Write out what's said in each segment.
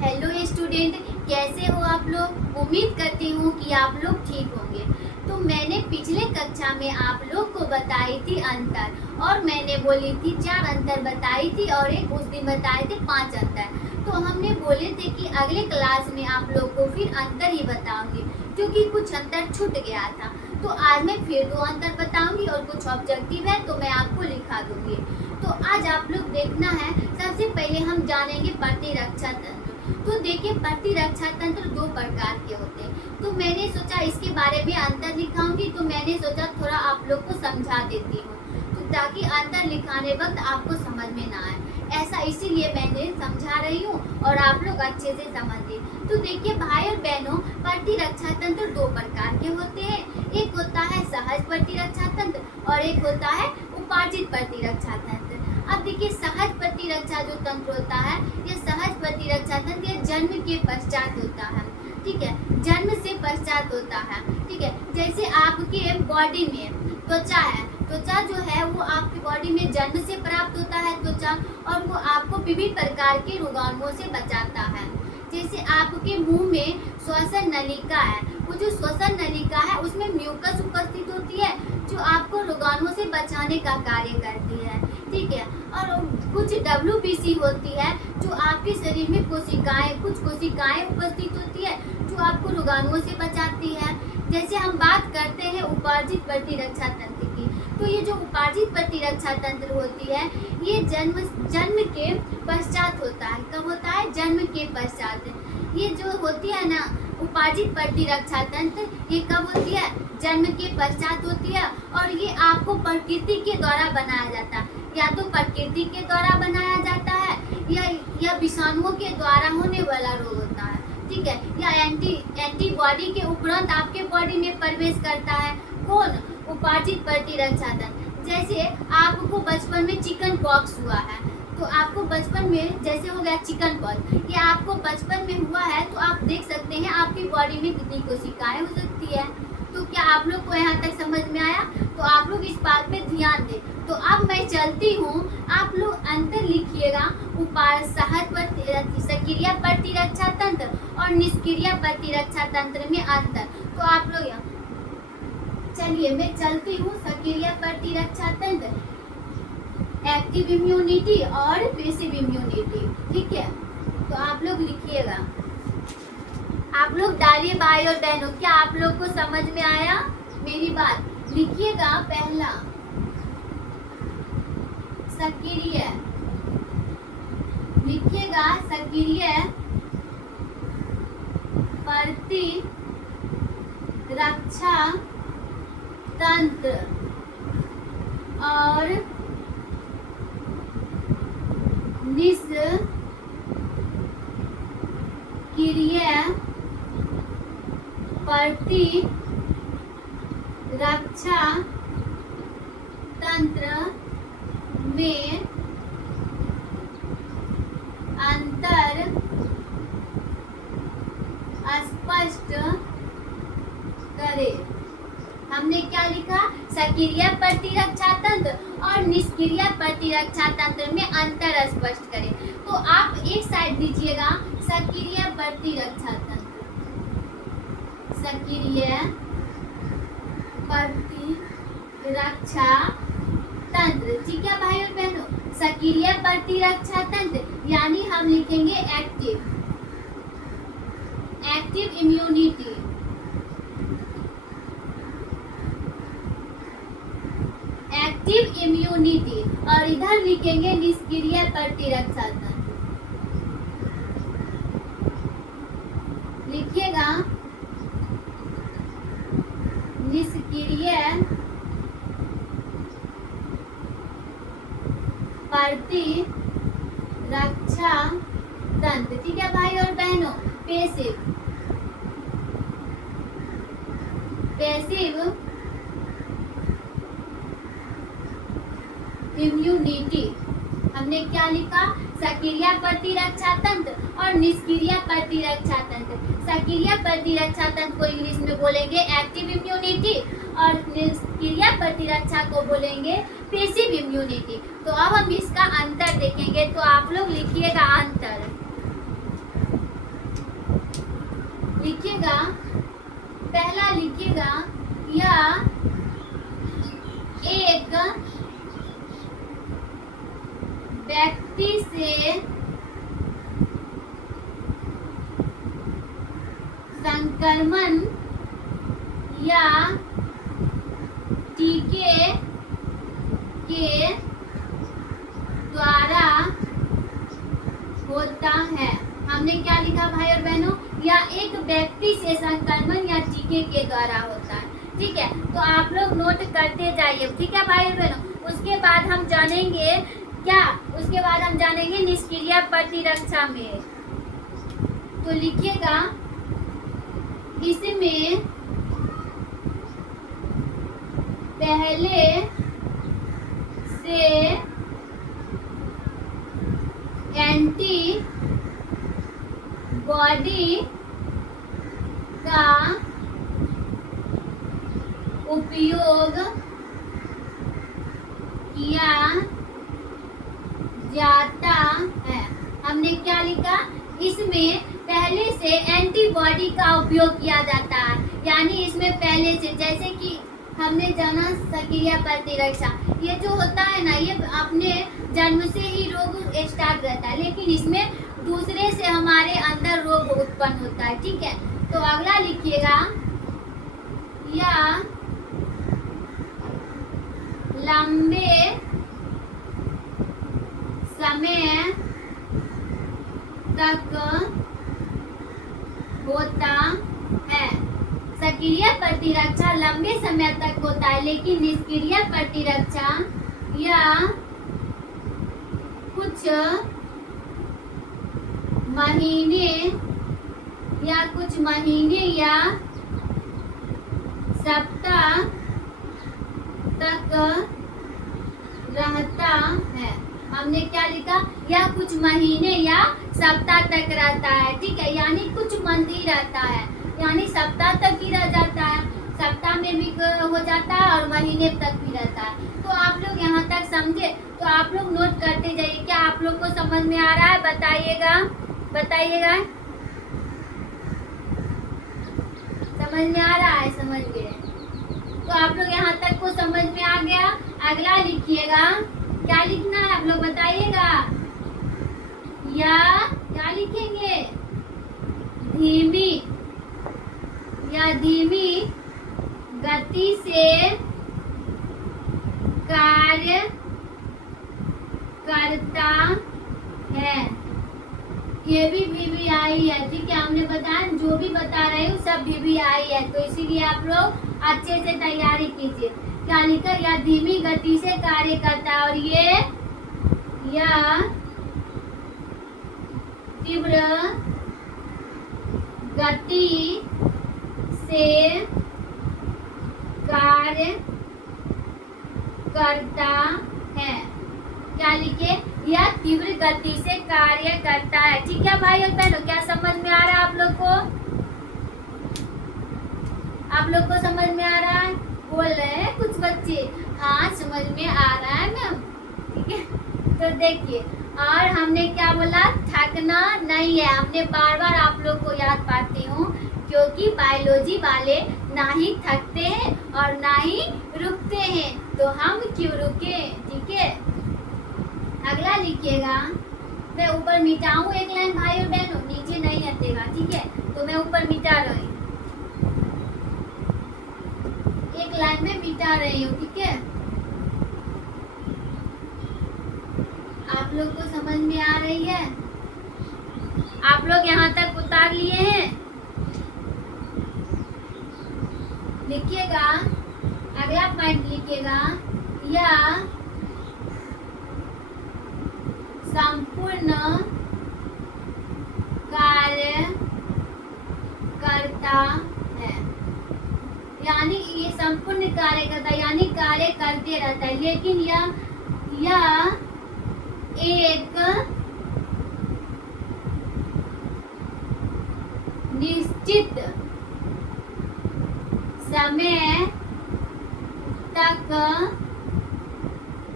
Hello student, कैसे हो आप लोग। उम्मीद करती हूँ कि आप लोग ठीक होंगे। तो मैंने पिछले कक्षा में आप लोग को बताई थी अंतर, और मैंने बोली थी 4 अंतर बताई थी और एक उस दिन बताए थे 5 अंतर। तो हमने बोले थे कि अगले क्लास में आप लोग को फिर अंतर ही बताऊंगी, क्योंकि कुछ अंतर छूट गया था। तो आज मैं फिर 2 अंतर बताऊंगी और कुछ ऑब्जेक्टिव है तो मैं आपको लिखा दूंगी। तो आज आप लोग देखना है, सबसे पहले हम जानेंगे प्रतिरक्षा तंत्र। तो देखिए, प्रतिरक्षा तंत्र 2 प्रकार के होते हैं। तो मैंने सोचा इसके बारे में अंतर लिखाऊंगी, तो मैंने सोचा थोड़ा आप लोग को समझा देती हूँ, तो ताकि अंतर लिखाने वक्त आपको समझ में ना आए। ऐसा इसीलिए मैंने समझा रही हूँ और आप लोग अच्छे से समझिए। तो देखिए भाई और बहनों, प्रतिरक्षा तंत्र 2 प्रकार के होते हैं। एक होता है सहज प्रतिरक्षा तंत्र और एक होता है उपार्जित प्रतिरक्षा तंत्र। अब देखिए, सहज प्रतिरक्षा जो तंत्र होता है, ये सहज प्रतिरक्षा तंत्र ये जन्म के पश्चात होता है। ठीक है, जन्म से पश्चात होता है। ठीक है, जैसे आपके बॉडी में त्वचा है, त्वचा जो है वो आपकी बॉडी में जन्म से प्राप्त होता है त्वचा, और वो आपको विभिन्न प्रकार के रोगाणुओं से बचाता है। जैसे आपके मुंह में श्वसन नलिका है, वो जो श्वसन नलिका है उसमें म्यूकस उपस्थित होती है, जो आपको रोगाणुओं से बचाने का कार्य करती है। ठीक है, और कुछ WBC होती है, जो आपके शरीर में कुछ कोशिकाएं उपस्थित होती है, जो आपको रोगाणुओं से बचाती है। जैसे हम बात करते हैं उपार्जित प्रतिरक्षा तंत्र की, तो ये जो उपार्जित प्रतिरक्षा तंत्र होती है, ये जन्म के पश्चात होता है। कब होता है? जन्म के पश्चात। ये जो होती है ना उपार्जित प्रतिरक्षा तंत्र, ये कब होती है? जन्म के पश्चात होती है, और ये आपको प्रकृति के द्वारा बनाया जाता है। या तो प्रकृति के द्वारा बनाया जाता है, या विषाणुओं के द्वारा होने वाला रोग होता है। ठीक है, या एंटीबॉडी के उपरांत आपके बॉडी में प्रवेश करता है। कौन? उपार्जित प्रतिरक्षा तंत्र। जैसे आपको बचपन में चिकन पॉक्स हुआ है, तो आपको बचपन में जैसे हो गया चिकन पॉक्स, ये आपको बचपन में हुआ है, तो आप देख सकते हैं आपकी बॉडी में कितनी कोशिकाएं हो सकती है। तो क्या आप लोग को यहाँ तक समझ में आया? तो आप लोग इस बात पे ध्यान दें। तो अब मैं चलती हूँ, आप लोग अंतर लिखिएगा सक्रिय प्रतिरक्षा तंत्र और निष्क्रिय प्रतिरक्षा तंत्र में अंतर। तो आप लोग चलिए मैं चलती हूँ। सक्रिय प्रतिरक्षा तंत्र, एक्टिव इम्यूनिटी और पैसिव इम्यूनिटी। ठीक है, तो आप लोग लिखिएगा। आप लोग डालिए भाई और बहनों, क्या आप लोग को समझ में आया मेरी बात? लिखिएगा पहला सक्रिय, लिखिएगा सक्रिय प्रतिरक्षा तंत्र और निष्क्रिय प्रतिरक्षा तंत्र में अंतर स्पष्ट करें। हमने क्या लिखा? सक्रिय प्रतिरक्षा तंत्र और निष्क्रिय प्रतिरक्षा तंत्र में अंतर स्पष्ट करें। तो आप एक साइड दीजिएगा सक्रिय प्रतिरक्षा तंत्र, सक्रिय प्रतिरक्षा तंत्र। ठीक है भाई और बहनों, सक्रिय प्रतिरक्षा तंत्र यानी हम लिखेंगे एक्टिव इम्यूनिटी। एक्टिव इम्यूनिटी, और इधर लिखेंगे निष्क्रिय प्रतिरक्षा तंत्र। लिखिएगा निष्क्रिय प्रतिरक्षा तंत्र। ठीक है भाई और बहनों, पैसिव इम्यूनिटी। हमने क्या लिखा? सक्रिय प्रतिरक्षा तंत्र और निष्क्रिय प्रतिरक्षा तंत्र। सक्रिय प्रतिरक्षा तंत्र को इंग्लिश में बोलेंगे एक्टिव इम्यूनिटी, और निष्क्रिय प्रतिरक्षा को बोलेंगे पैसिव इम्यूनिटी। तो अब हम इसका अंतर देखेंगे, तो आप लोग लिखिएगा अंतर। लिखिएगा, पहला लिखिएगा यह एक व्यक्ति से संक्रमण या टीके के द्वारा होता है। हमने क्या लिखा भाई और बहनों, या एक व्यक्ति से संक्रमण या टीके के द्वारा होता है। ठीक है, तो आप लोग नोट करते जाइए। ठीक है भाई और बहनों, उसके बाद हम जानेंगे क्या, उसके बाद हम जानेंगे निष्क्रिय प्रतिरक्षा में। तो लिखिएगा, इसमें पहले से एंटी बॉडी का उपयोग किया जाता है। हमने क्या लिखा, इसमें पहले से एंटीबॉडी का उपयोग किया जाता है, यानी इसमें पहले से, जैसे कि हमने जाना सक्रिय प्रतिरक्षा, ये जो होता है ना, ये अपने जन्म से ही रोग स्टार्ट रहता है, लेकिन इसमें दूसरे से हमारे अंदर रोग उत्पन्न होता है। ठीक है, तो अगला लिखिएगा, या लंबे समय तक होता है। सक्रिय प्रतिरक्षा लंबे समय तक होता है, लेकिन निष्क्रिय प्रतिरक्षा या कुछ महीने या सप्ताह तक रहता है। हमने क्या लिखा, या कुछ महीने या सप्ताह तक रहता है। ठीक है, यानी कुछ मंथ ही रहता है, यानी सप्ताह तक ही रह जाता है, सप्ताह में भी हो जाता है और महीने तक भी रहता है। तो आप लोग यहाँ तक समझे, तो आप लोग नोट करते जाइए। क्या आप लोग को समझ में आ रहा है, बताइएगा, बताइएगा। समझ में आ रहा है, समझ गए तो आप लोग यहाँ तक को समझ में आ गया। अगला लिखिएगा, क्या लिखना है आप लोग बताइएगा, या क्या लिखेंगे, धीमी या धीमी गति से कार्य करता है। ये भी VVI है। ठीक है, हमने बताया, जो भी बता रहे हूँ सब VVI है, तो इसीलिए आप लोग अच्छे से तैयारी कीजिए। क्या लिखा, या धीमी गति से कार्य करता है, और ये या तीव्र गति से कार्य करता है। क्या लिखे, यह तीव्र गति से कार्य करता है। ठीक है भाई और बहनों, क्या समझ में आ रहा है आप लोग को, आप लोग को समझ में आ रहा है, बोल रहे हैं कुछ बच्चे, हाँ समझ में आ रहा है मैम। ठीक है, तो देखिए, और हमने क्या बोला, थकना नहीं है। हमने बार बार आप लोग को याद पाती हूँ, क्योंकि बायोलॉजी वाले ना ही थकते हैं और ना ही रुकते हैं, तो हम क्यों रुके। ठीक है, अगला लिखिएगा, मैं ऊपर मिटाऊं एक लाइन भाई और बहनों, नीचे नहीं हटेगा। ठीक है, तो मैं ऊपर मिटा रही हूँ, एक लाइन में मिटा रही हूँ। ठीक है, आप लोग को समझ में आ रही है, आप लोग यहाँ तक उतार लिए हैं। लिखिएगा, अगला पॉइंट लिखिएगा, या संपूर्ण कार्य करता है, यानी ये संपूर्ण कार्य करता है, यानी कार्य करते रहता है, लेकिन यह एक निश्चित समय तक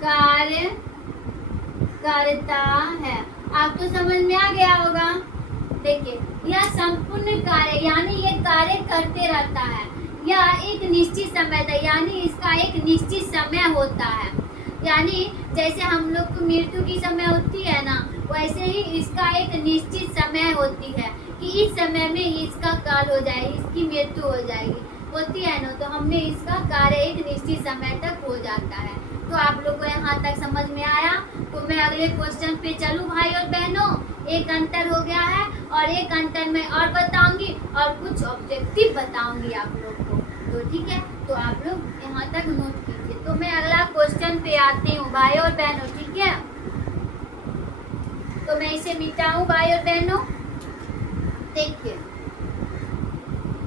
कार्य करता है। आपको समझ में आ गया होगा, देखिए, यह संपूर्ण कार्य यानी ये कार्य करते रहता है। यह एक निश्चित समय तक यानी इसका एक निश्चित समय होता है। यानी जैसे हम लोग को मृत्यु की समय होती है ना, वैसे ही इसका एक निश्चित समय होती है कि इस समय में इसका काल हो जाएगी, इसकी मृत्यु हो जाएगी, होती है ना। तो हमने इसका कार्य एक निश्चित समय तक हो जाता है। तो आप लोग को यहाँ तक समझ में आया। तो मैं अगले क्वेश्चन पे चलूँ भाई और बहनों। एक अंतर हो गया है और एक अंतर मैं और बताऊंगी और कुछ ऑब्जेक्टिव बताऊंगी आप लोग को। तो ठीक है, तो आप लोग यहाँ तक नोट कीजिए। तो मैं अगला क्वेश्चन पे आती हूँ भाई और बहनों, ठीक है। तो मैं इसे मिटाऊं भाई और बहनों, देखिए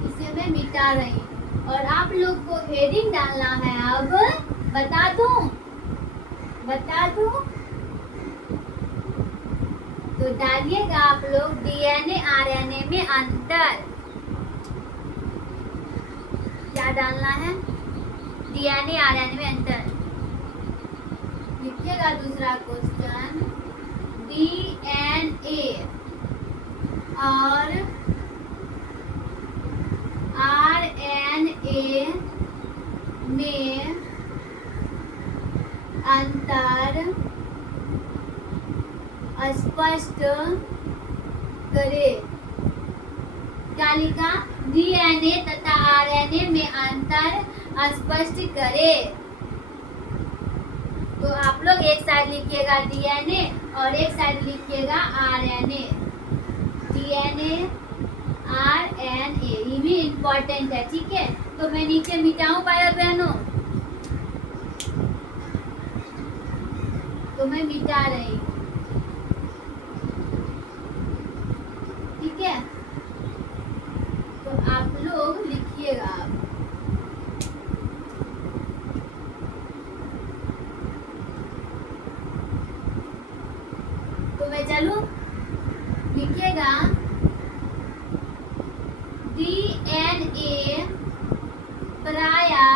इसे मैं मिटा रही हूँ और आप लोग को हेडिंग डालना है। अब बता दूं तो डालिएगा आप लोग डीएनए आरएनए में अंतर। क्या डालना है? डीएनए आरएनए में अंतर लिखिएगा। दूसरा क्वेश्चन, डीएनए और आरएनए में अंतर स्पष्ट करें। क्या लिखा? डीएनए तथा आरएनए में अंतर स्पष्ट करें। तो आप लोग एक साइड लिखिएगा डीएनए और एक साइड लिखिएगा आरएनए। डीएनए आरएनए ये भी इम्पोर्टेंट है, ठीक है। तो मैं नीचे मिटाऊं भाई और बहनों, तो मैं मिटा रही हूँ, ठीक है। तो आप लोग लिखिएगा। तो मैं चलूं, लिखिएगा डीएनए प्रायः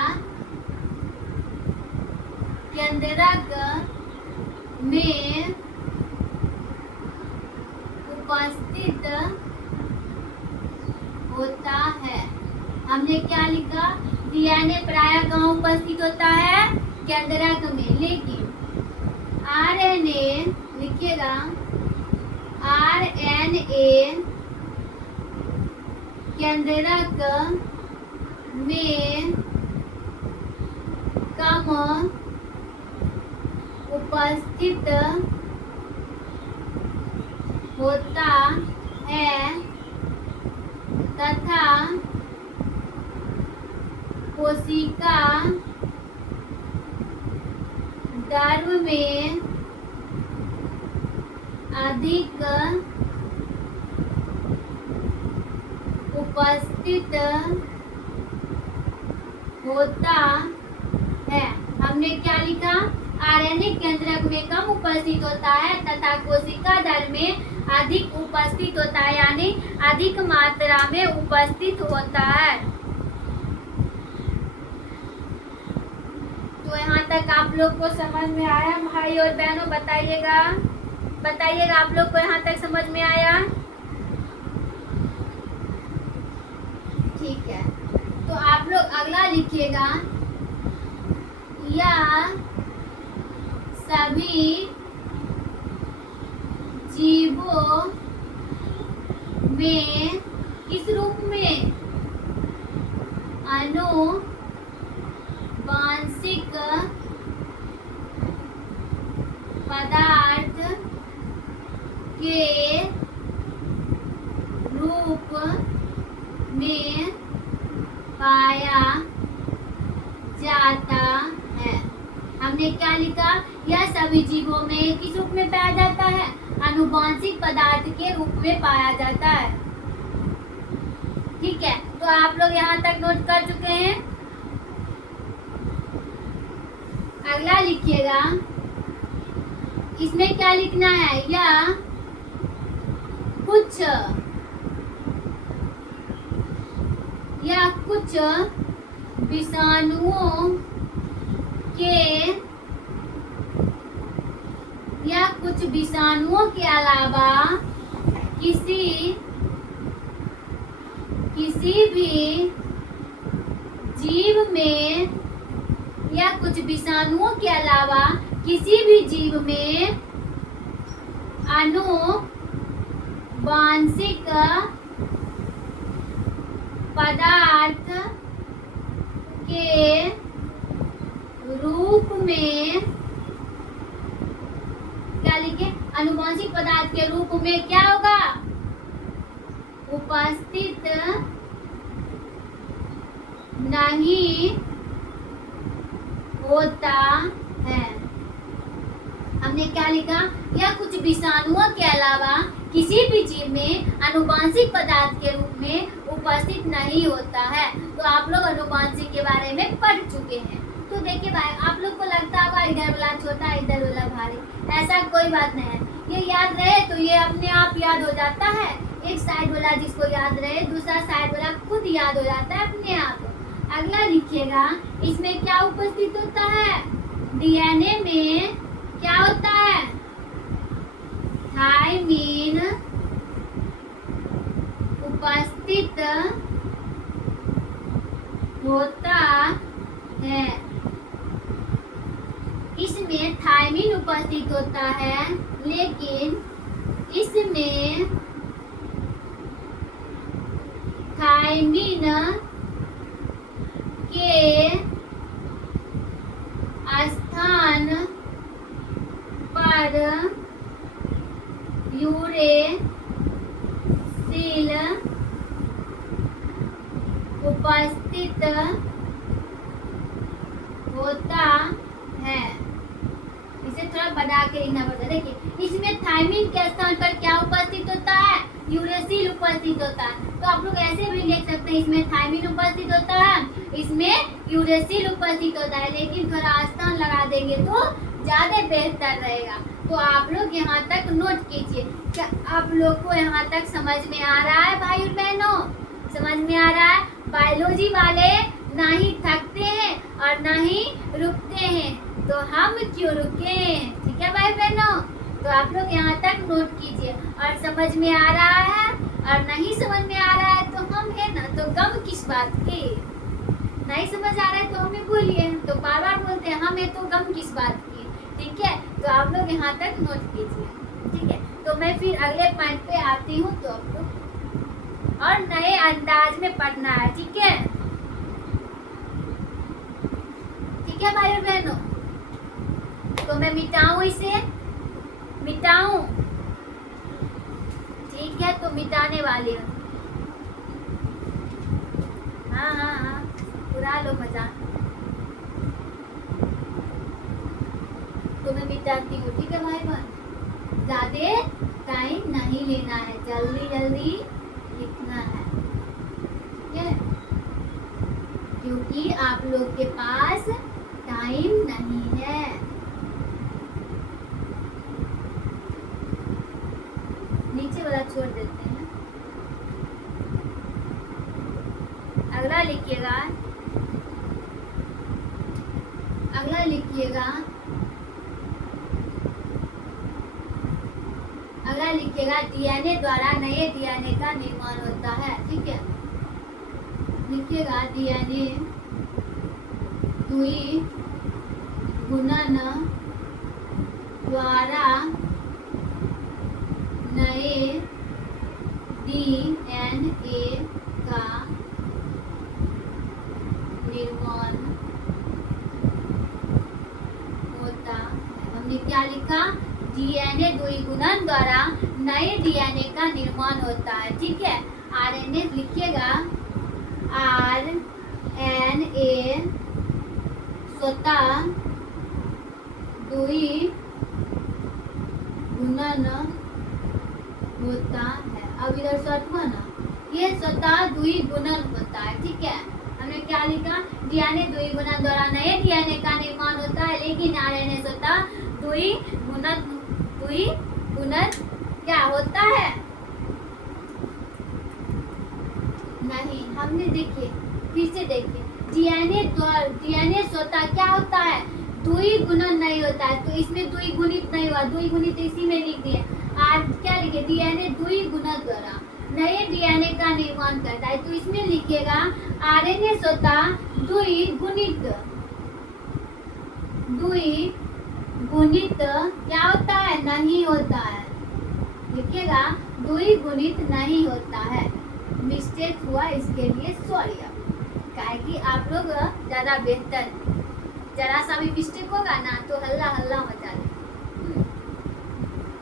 केंद्रक में उपस्थित होता है। हमने क्या लिखा? डीएनए प्रायः कहाँ उपस्थित होता है? केंद्रक में। लेकिन आरएनए लिखिएगा, आरएनए केंद्रक में कम उपस्थित होता है तथा कोशिका गर्भ में अधिक उपस्थित होता है। हमने क्या लिखा? आरएनए केंद्रक में कम उपस्थित होता है तथा कोशिका दर में अधिक उपस्थित होता है, यानी अधिक मात्रा में उपस्थित होता है। तो यहाँ तक आप लोग को समझ में आया भाई और बहनों? बताइएगा आप लोग को यहाँ तक समझ में आया? ठीक है, तो आप लोग अगला लिखिएगा, यह सभी जीवों में किस रूप में? आनुवांशिक पदार्थ के रूप में पाया जाता है। हमने क्या लिखा? यह सभी जीवों में किस रूप में पाया जाता है? आनुवांशिक पदार्थ के रूप में पाया जाता है, ठीक है। तो आप लोग यहाँ तक नोट कर चुके हैं। अगला लिखिएगा, इसमें क्या लिखना है? या कुछ विषाणुओं के अलावा किसी किसी भी जीव में या कुछ विषाणुओं के अलावा किसी भी जीव में आनुवांशिक पदार्थ के रूप में क्या लिखे? आनुवांशिक पदार्थ के रूप में क्या होगा? उपस्थित नहीं होता है। हमने क्या लिखा? या कुछ विषाणुओं के अलावा किसी भी जीव में आनुवांशिक पदार्थ के रूप में उपस्थित नहीं होता है। तो आप लोग आनुवांशिक के बारे में पढ़ चुके हैं। तो देखिए भाई, आप लोग को लगता होगा इधर वाला छोटा इधर वाला भारी, ऐसा कोई बात नहीं है। ये याद रहे तो ये अपने आप याद हो जाता है। एक साइड वाला जिसको याद रहे, दूसरा साइड वाला खुद याद हो जाता है अपने आप। अगला लिखिएगा, इसमें क्या उपस्थित होता है? डीएनए में क्या होता है? थायमीन उपस्थित होता है। इसमें थायमीन उपस्थित होता है, लेकिन इसमें थायमीन के स्थान पर यूरेसिल उपस्थित होता है। इसे थोड़ा बढ़ा के लिखना पड़ता है। देखिए, इसमें थायमीन के स्थान पर क्या उपस्थित होता है? यूरेसिल उपस्थित होता है। तो आप लोग ऐसे भी लिख सकते हैं, इसमें थायमीन उपस्थित होता है, इसमें यूरेसिल उपस्थित होता है, लेकिन थोड़ा स्थान लगा देंगे तो ज्यादा बेहतर रहेगा। तो आप लोग यहाँ तक नोट कीजिए। क्या आप लोग को यहाँ तक समझ में आ रहा है भाई और बहनों? समझ में आ रहा है? बायोलॉजी वाले ना ही थकते हैं और ना ही रुकते हैं, तो हम क्यों रुके? ठीक है भाई बहनों? तो आप लोग यहाँ तक नोट कीजिए। और समझ में आ रहा है और नहीं समझ में आ रहा है तो हम है ना, तो गम किस बात की? नहीं समझ आ रहा है तो हमें बोलिए, तो बार बार बोलते हैं हमें, तो गम किस बात की? ठीक है, तो आप लोग यहाँ तक नोट कीजिए। ठीक है, तो मैं फिर अगले पॉइंट पे आती हूँ, तो आप लोग और नए अंदाज में पढ़ना है। ठीक है, ठीक है भाई और बहनों? तो मैं मिटाऊं, इसे मिटाऊं? ठीक है, तो मिटाने वाली हूँ। हाँ हाँ हाँ, उड़ा लो मजा। तो मैं मिटाती हूँ। ठीक है भाई बहन, ज्यादा टाइम नहीं लेना है, जल्दी जल्दी लिखना है। ठीक है, क्योंकि आप लोग के पास टाइम नहीं है। नीचे वाला छोड़ देते हैं। अगला लिखिएगा, अगला लिखिएगा, अगला लिखिएगा, डीएनए द्वारा नए डीएनए का निर्माण होता है। ठीक है, लिखिएगा, डीएनए द्वि गुणन द्वारा नए डीएनए का निर्माण होता है। हमने क्या लिखा? डीएनए द्विगुणन द्वारा नए डीएनए का निर्माण होता है। ठीक है, आरएनए लिखिएगा, आरएनए स्वतः द्विगुणन होता है। अब इधर शर्त हुआ ना, ये स्वतः द्विगुणन होता है। ठीक है, हमने क्या लिखा? डीएनए द्विगुणन द्वारा नए डीएनए का निर्माण होता है, लेकिन आरएनए स्वतः द्विगुणन क्या होता है? नहीं, हमने देखिए, फिर से देखिए, डीएनए स्वतः क्या होता है? द्विगुणन नहीं होता है, तो इसमें द्विगुणित नहीं हुआ, द्विगुणित इसी में लिख दिए। क्या लिखे, डीएनए दुई गुणक द्वारा नए डीएनए का निर्माण करता है। तो इसमें लिखिएगा आरएनए स्वतः दुई गुणित क्या होता है, नहीं होता है। लिखिएगा दुई गुणित नहीं होता है। मिस्टेक हुआ, इसके लिए सॉरी। काहे कि आप लोग ज्यादा बेहतर, जरा सा भी मिस्टेक होगा ना तो हल्ला हल्ला मचा दे,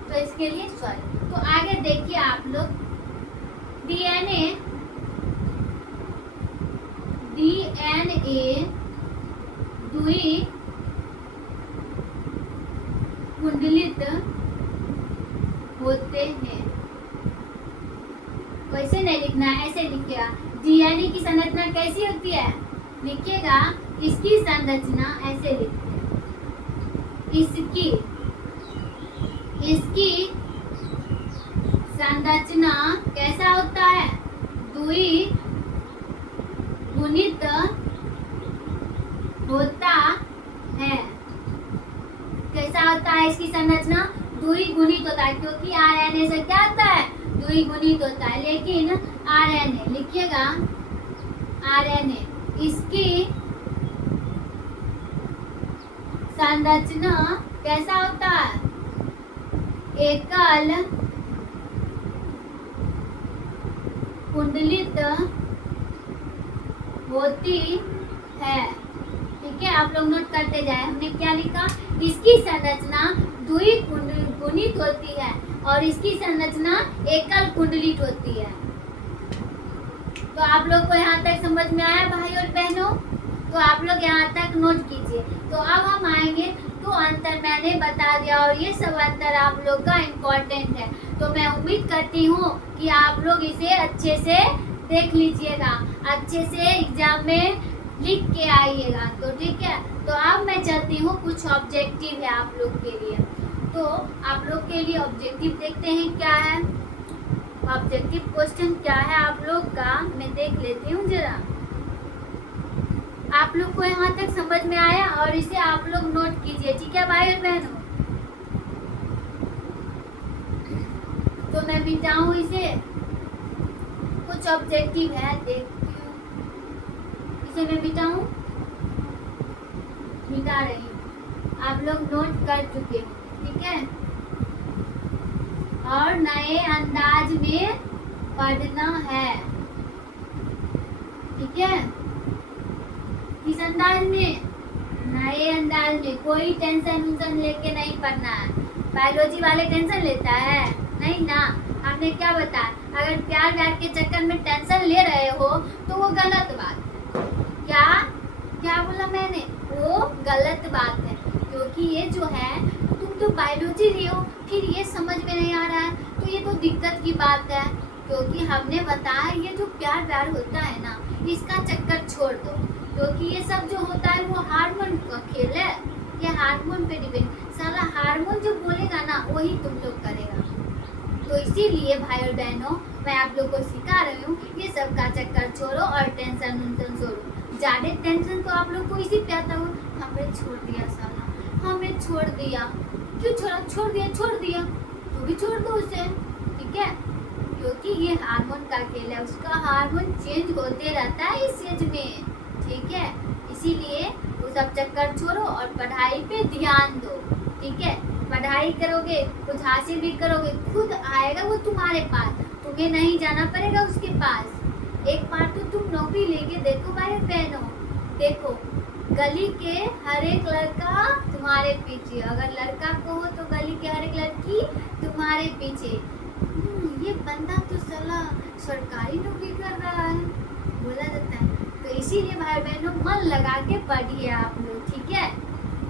तो इसके लिए सॉरी। तो आगे देखिए आप लोग, डीएनए दुई कुंडलित होते हैं। वैसे नहीं लिखना है, ऐसे लिखिएगा। डीएनए की संरचना कैसी होती है, लिखिएगा इसकी संरचना ऐसे लिखते हैं, इसकी संरचना कैसा होता है, दुई गुणित होता है। कैसा होता है इसकी संरचना, दुई गुणित होता है, क्योंकि आरएनए से क्या होता है, दुई गुणित होता है। लेकिन आरएनए, लिखिएगा आरएनए, इसकी संरचना कैसा होता है, एकल कुंडलित होती है। ठीक है, आप लोग नोट करते जाए। हमने क्या लिखा, इसकी संरचना दुई गुणित होती है और इसकी संरचना एकल कुंडलित होती है। तो आप लोग को यहाँ तक समझ में आया भाई और बहनों? तो आप लोग यहाँ तक नोट कीजिए। तो अब हम आएंगे, तो अंतर मैंने बता दिया और ये सब अंतर आप लोग का इम्पोर्टेंट है। तो मैं उम्मीद करती हूँ कि आप लोग इसे अच्छे से देख लीजिएगा, अच्छे से एग्जाम में लिख के आइएगा। तो ठीक है, तो अब मैं चलती हूँ, कुछ ऑब्जेक्टिव है आप लोग के लिए। तो आप लोग के लिए ऑब्जेक्टिव देखते हैं क्या है। ऑब्जेक्टिव क्वेश्चन क्या है आप लोग का, मैं देख लेती हूँ जरा। आप लोग को यहाँ तक समझ में आया और इसे आप लोग नोट कीजिए, ठीक है भाई और बहनों? तो मैं मिटाऊँ इसे, कुछ ऑब्जेक्टिव है, देखती हूँ इसे मैं मिटाऊँ, मिटा रही हूँ। आप लोग नोट कर चुके हो, ठीक है? और नए अंदाज में पढ़ना है, ठीक है? किस अंदाज में, नए अंदाज में। कोई टेंशन लेके नहीं पढ़ना है। बायोलॉजी वाले टेंशन लेता है नहीं ना। हमने क्या बताया, अगर प्यार के चक्कर में टेंशन ले रहे हो तो वो गलत बात है। क्या बोला मैंने, वो गलत बात है। क्योंकि ये जो है, तुम तो बायोलॉजी लिए हो, फिर ये समझ में नहीं आ रहा है, तो ये तो दिक्कत की बात है। क्योंकि हमने बताया ये जो प्यार होता है ना, इसका चक्कर छोड़ दो। क्योंकि ये सब जो होता है वो हार्मोन का खेल है, ये हार्मोन पे डिपेंड। सारा हार्मोन जो बोलेगा ना वही तुम लोग करेगा। तो इसीलिए भाई और बहनों, मैं आप लोग को सिखा रही हूँ, ये सब का चक्कर छोड़ो और टेंशन छोड़ो। ज्यादा टेंशन तो आप लोग को इसी पे आता हो, हमें छोड़ दिया साला, हमें छोड़ दिया, क्यों छोड़ा, छोड़ दिया तो भी छोड़ दो उसे, ठीक है? क्योंकि ये हार्मोन का खेल है, उसका हार्मोन चेंज होते रहता है इस एज में, ठीक है? इसीलिए वो सब चक्कर छोड़ो और पढ़ाई पे ध्यान दो, ठीक है? पढ़ाई करोगे, कुछ हासिल भी करोगे, खुद आएगा वो तुम्हारे पास, तुम्हें नहीं जाना पड़ेगा उसके पास। एक बार तो तुम नौकरी लेके देखो भाई बहनों, देखो गली के हर एक लड़का तुम्हारे पीछे, अगर लड़का को हो तो गली के हर एक लड़की तुम्हारे पीछे। ये बंदा तो साला सरकारी नौकरी कर रहा है, बोला जाता है। तो इसीलिए भाई बहनों मन लगा के पढ़िए आप लोग, ठीक है?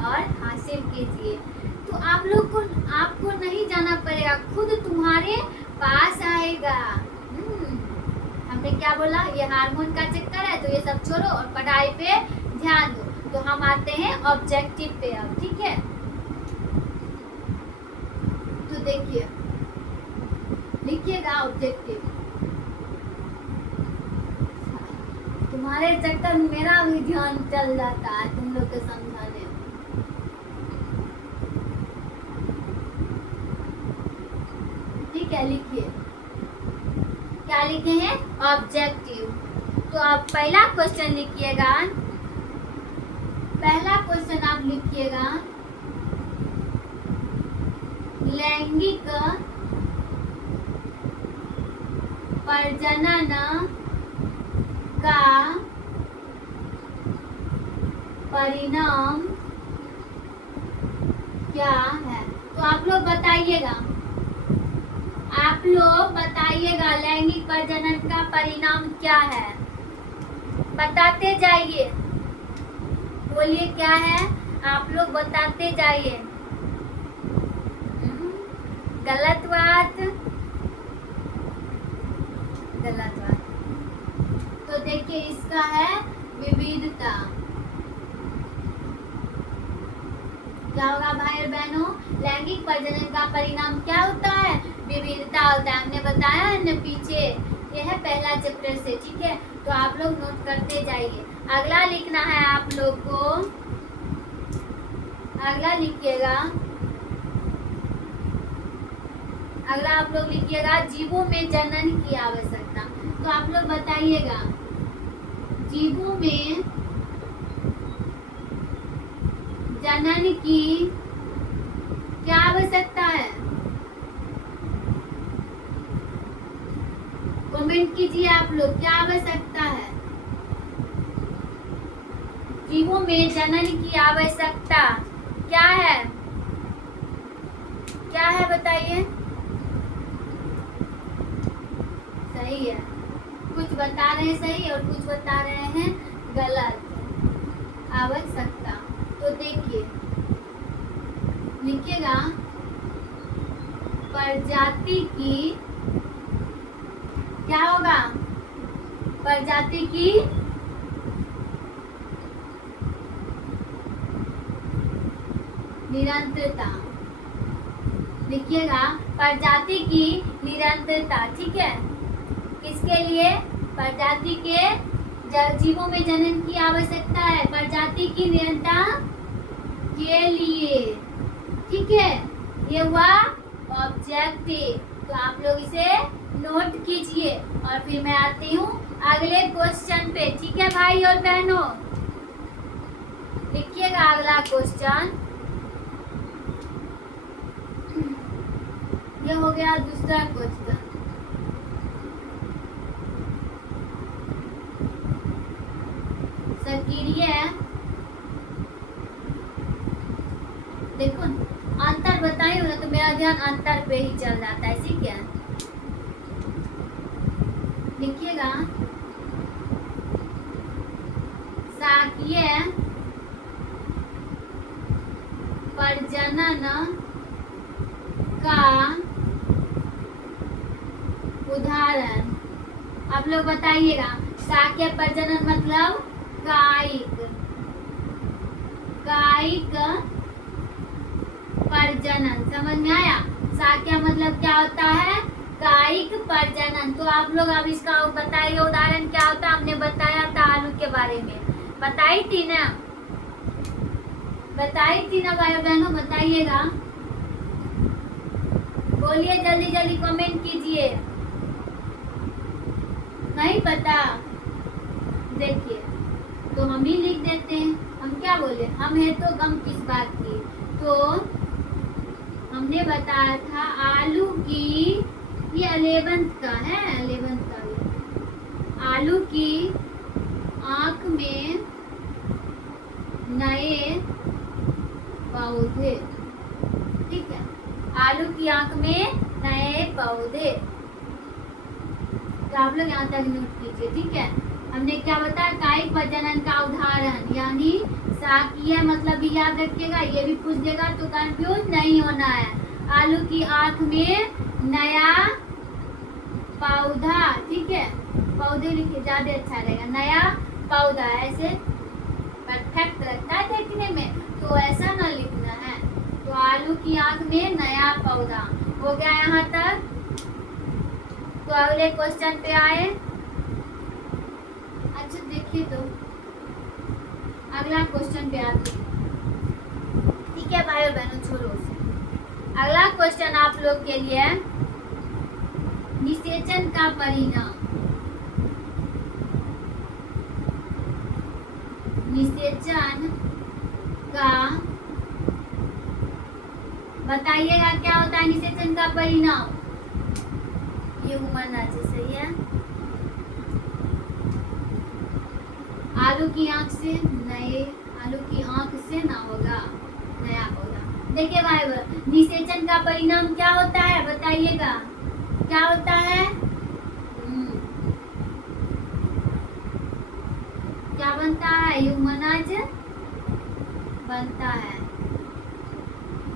और हासिल कीजिए। तो आप लोग को, आपको नहीं जाना पड़ेगा, खुद तुम्हारे पास आएगा। हमने क्या बोला, ये हार्मोन का चक्कर है, तो ये सब छोड़ो और पढ़ाई पे ध्यान दो। तो हम आते हैं ऑब्जेक्टिव पे अब, ठीक है? तो देखिए, लिखिएगा ऑब्जेक्टिव। तुम्हारे चक्कर में मेरा भी ध्यान चल जाता है तुम लोग को समझाने। है, लिखिए क्या लिखे हैं, ऑब्जेक्टिव। तो अब पहला क्वेश्चन लिखिएगा, पहला क्वेश्चन आप लिखिएगा, लैंगिक प्रजनन का परिणाम क्या है। तो आप लोग बताइएगा, आप लोग बताइएगा लैंगिक प्रजनन का परिणाम क्या है, बताते जाइए, बोलिए क्या है, आप लोग बताते जाइए। गलत बात, गलत बात। तो देखिए इसका है विविधता। क्या होगा भाई और बहनों, लैंगिक प्रजनन का परिणाम क्या होता है, विविधता होता है। हमने बताया है न पीछे, यह है पहला चैप्टर से, ठीक है। तो आप लोग नोट करते जाइए। अगला लिखना है आप लोग को, अगला लिखिएगा, अगला आप लोग लिखिएगा जीवों में जनन की आवश्यकता। तो आप लोग बताइएगा जीवों में जनन की क्या आवश्यकता है, कमेंट कीजिए आप लोग, क्या आवश्यकता है। जीवों में जनन की आवश्यकता क्या है, क्या है बताइए। सही है, कुछ बता रहे हैं सही और कुछ बता रहे हैं गलत। आवश्यकता, तो देखिए लिखिएगा प्रजाति की, क्या होगा, प्रजाति की निरंतरता, लिखिएगा प्रजाति की निरंतरता, ठीक है। किसके लिए, प्रजाति के जीवों में जनन की आवश्यकता है, प्रजाति की निरंतरता के लिए, ठीक है। ये हुआ ऑब्जेक्टिव। तो आप लोग इसे नोट कीजिए और फिर मैं आती हूँ अगले क्वेश्चन पे, ठीक है भाई और बहनों। लिखिएगा अगला क्वेश्चन, ये हो गया दूसरा क्वेश्चन। सक्रिय, देखो अंतर बताए हो तो मेरा ध्यान अंतर पे ही चल जाता है, ठीक है। लिखिएगा शाकीय प्रजनन का उदाहरण। आप लोग बताइएगा शाकीय प्रजनन मतलब कायिक, कायिक प्रजनन, समझ में आया। शाकीय मतलब क्या होता है, कायिक प्रजनन। तो आप लोग अब इसका बताइए उदाहरण क्या होता है। हमने बताया था आलू के बारे में, बताई थी ना, बताई थी ना भाई बहनों, बताइएगा, बोलिए जल्दी जल्दी कमेंट कीजिए। नहीं पता, देखिए तो हम ही लिख देते हैं, हम क्या बोले, हम है तो गम किस बात की। तो हमने बताया था आलू की, ये 11th का है, 11th का भी, आलू की आंख में नए पौधे, ठीक है, आलू की आंख में नए पौधे। तो आप लोग यहाँ तक नोट कीजिए, ठीक है। हमने क्या बताया, कायिक प्रजनन का उदाहरण, यानी शाकीय मतलब भी याद रखिएगा, ये भी पूछ देगा तो कंफ्यूज नहीं होना है। आलू की आंख में नया पौधा, ठीक है, पौधे लिखे ज्यादा अच्छा रहेगा, नया पौधा, ऐसे परफेक्ट लगता है देखने में, तो ऐसा ना लिखना है। तो आलू की आंख में नया पौधा हो गया यहाँ तक। तो अगले क्वेश्चन पे आए। अच्छा देखिए तो अगला क्वेश्चन पे आते हैं, ठीक है भाई और बहनों, छोड़ो उसे। अगला क्वेश्चन आप लोग के लिए निषेचन का परिणाम, निषेचन का, बताइएगा क्या होता है निषेचन का परिणाम? ये उमड़ना सही है। आलू की आंख से नए, आलू की आंख से ना होगा नया पौधा। देखिए भाई, निषेचन का परिणाम क्या होता है बताइएगा, क्या होता है? क्या बनता है? युग्मनज बनता है।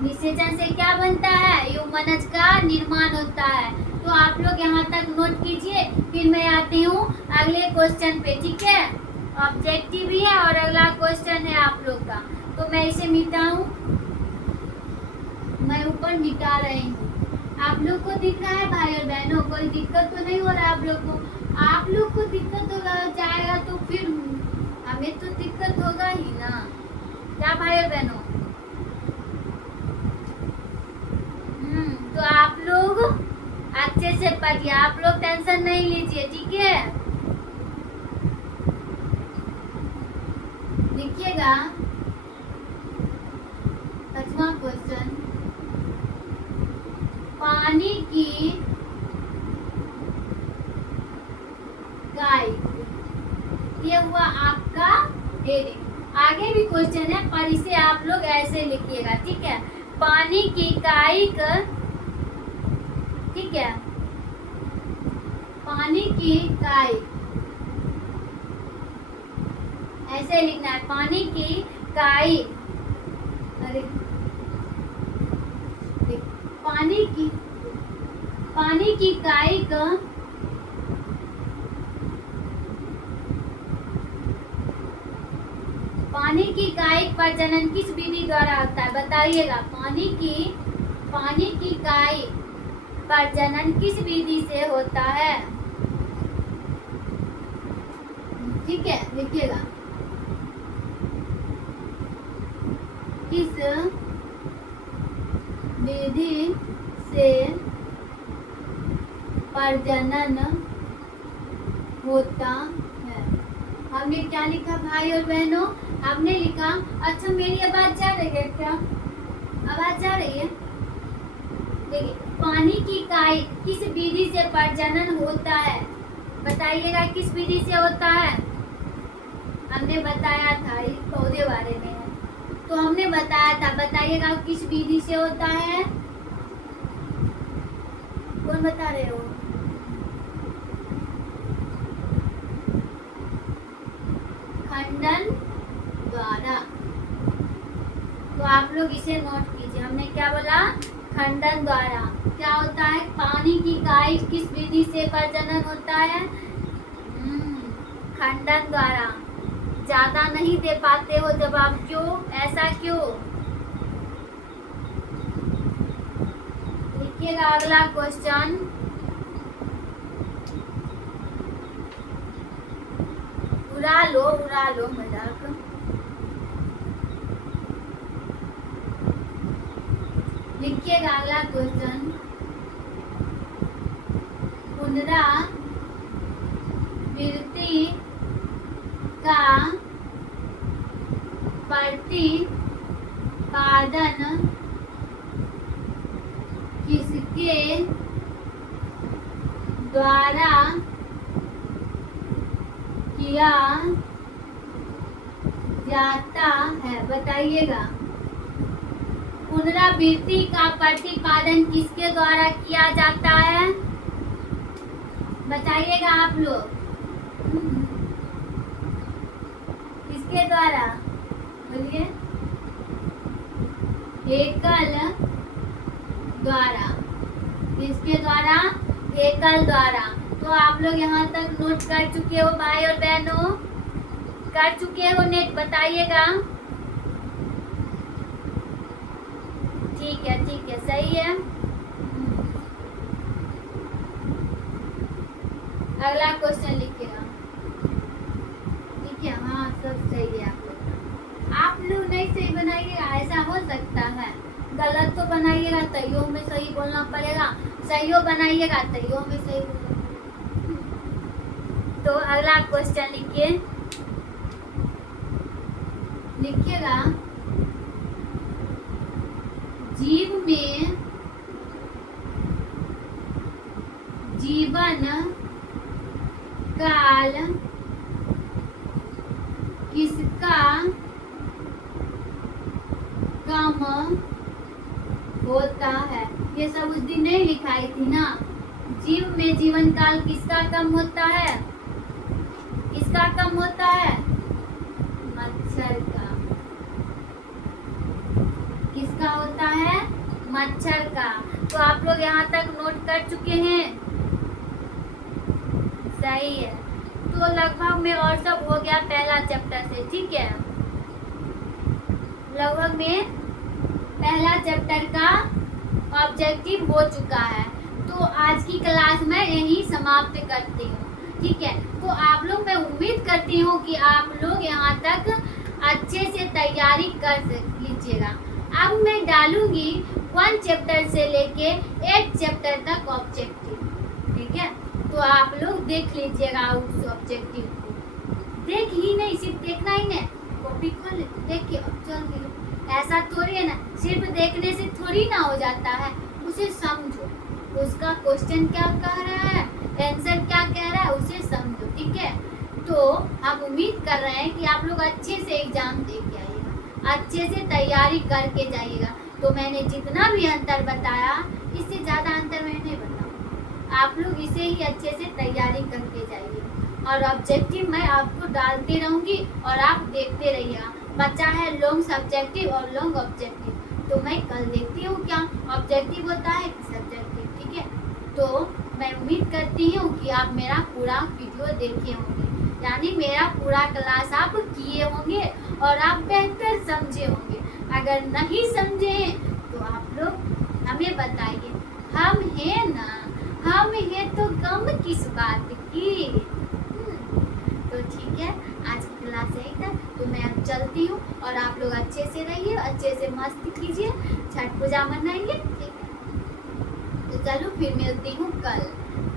निषेचन से क्या बनता है? युग्मनज का निर्माण होता है। तो आप लोग यहाँ तक नोट कीजिए, फिर मैं आती हूँ अगले क्वेश्चन पे, ठीक है? ऑब्जेक्टिव भी है और अगला क्वेश्चन है आप लोग का, तो मैं इसे मिटाऊं, मैं ऊपर मिटा रही हूँ। आप लोग को दिख रहा है भाई और बहनों? कोई दिक्कत तो नहीं हो रहा है आप लोग को? आप लोग को दिक्कत हो जाएगा तो फिर हमें तो दिक्कत होगा ही ना, क्या भाई और बहनों? तो आप लोग अच्छे से पढ़िए, आप लोग टेंशन नहीं लीजिए, ठीक है? लिखिएगा 5वां क्वेश्चन, पानी की काइट, ये हुआ आपका हेडिंग। आगे भी क्वेश्चन है पर इसे आप लोग ऐसे लिखिएगा, ठीक है? पानी की काइट, ठीक है? पानी की काइट ऐसे लिखना है, पानी की काइट। अरे पानी की काइट पानी की काइट प्रजनन किस विधि द्वारा होता है बताइएगा? पानी की काइट प्रजनन किस विधि से होता है? ठीक है, लिखिएगा किस विधि से प्रजनन होता है। हमने क्या लिखा भाई और बहनों? हमने लिखा, अच्छा मेरी आवाज जा रही है क्या? आवाज जा रही है? देखिए, पानी की काइट किस विधि से प्रजनन होता है बताइएगा, किस विधि से होता है? हमने बताया था इस पौधे बारे में, तो हमने बताया था, बताइएगा किस विधि से होता है? कौन बता रहे हो? खंडन द्वारा। तो आप लोग इसे नोट कीजिए, हमने क्या बोला? खंडन द्वारा। क्या होता है? पानी की काइट किस विधि से प्रजनन होता है? खंडन द्वारा। ज्यादा नहीं दे पाते हो जवाब, क्यों? ऐसा क्यों? लिखिएगा अगला क्वेश्चन, उड़ा लो मजाक। लिखिएगा अगला क्वेश्चन, पुनरावृत्ति का प्रतिपादन किसके द्वारा किया जाता है बताइएगा? पुनरावृत्ति का प्रतिपादन किसके द्वारा किया जाता है बताइएगा आप लोग? किसके द्वारा? बोलिए। एकल द्वारा। किसके द्वारा? एकल द्वारा। तो आप लोग यहाँ तक नोट कर चुके हो भाई और बहनों? कर चुके हो नेट? बताइएगा। ठीक है, सही है। अगला क्वेश्चन लिखिएगा, ठीक है? हाँ, सब सही है। आप लोग नहीं सही बनाइएगा, ऐसा हो सकता है। गलत तो बनाइएगा, तैयो में सही बोलना पड़ेगा। सही बनाइएगा तैयो में सही होगा। तो अगला क्वेश्चन लिखिएगा, जीव में जीवन काल किसका कम होता है? ये सब उस दिन नहीं लिखाई थी ना। जीव में जीवन काल किसका कम होता है? किसका कम होता है? मच्छर का। किसका होता है? मच्छर का। तो आप लोग यहाँ तक नोट कर चुके हैं? सही है। तो लगभग में और सब हो गया पहला चैप्टर से, ठीक है। लगभग में पहला चैप्टर का ऑब्जेक्टिव हो चुका है। तो आज की क्लास मैं यही समाप्त करती हूँ, ठीक है। तो आप लोग, मैं उम्मीद करती हूँ कि आप लोग यहाँ तक अच्छे से तैयारी कर लीजिएगा। अब मैं डालूंगी 1 चैप्टर से लेके 8 चैप्टर तक ऑब्जेक्टिव, ठीक है। तो आप लोग देख लीजिएगा उस ऑब्जेक्टिव को। देख ही नहीं, सिर्फ देखना ही नहीं, कॉपी खोल देख के अब चल गए। ऐसा थोड़ी है ना, सिर्फ देखने से थोड़ी ना हो जाता है। उसे समझो, उसका क्वेश्चन क्या कह रहा है, आंसर क्या कह रहा है, उसे समझो, ठीक है। तो हम उम्मीद कर रहे हैं कि आप लोग अच्छे से एग्जाम दे के आइएगा, अच्छे से तैयारी करके जाइएगा। तो मैंने जितना भी अंतर बताया, इससे ज़्यादा अंतर मैं नहीं बताऊँ। आप लोग इसे ही अच्छे से तैयारी करके जाइए, और ऑब्जेक्टिव मैं आपको डालते रहूँगी और आप देखते रहिएगा। बचा है लॉन्ग सब्जेक्टिव और लॉन्ग ऑब्जेक्टिव, तो मैं कल देखती हूँ क्या ऑब्जेक्टिव होता है कि सब्जेक्टिव, ठीक है। तो मैं उम्मीद करती हूँ कि आप मेरा पूरा वीडियो देखे होंगे, यानी मेरा पूरा क्लास आप किए होंगे और आप बेहतर समझे होंगे। अगर नहीं समझे तो आप लोग हमें बताइए, हम हैं ना, हम हैं तो गम किस बात की। तो ठीक है, आज की क्लास यही था। तो मैं अब चलती हूँ और आप लोग अच्छे से रहिए, अच्छे से मस्ती कीजिए, छठ पूजा मनाएंगे, ठीक है। तो चलो फिर मिलती हूँ कल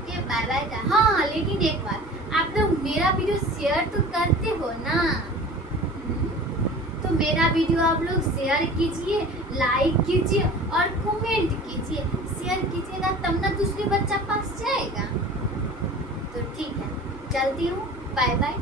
के, बाय बाय। हाँ, लेकिन एक बात, आप लोग मेरा वीडियो शेयर तो करते हो ना। तो मेरा वीडियो आप लोग शेयर कीजिए, लाइक कीजिए और कमेंट कीजिए। शेयर कीजिएगा तब ना दूसरे बच्चा पास जाएगा। तो ठीक है, चलती हूँ, बाय बाय।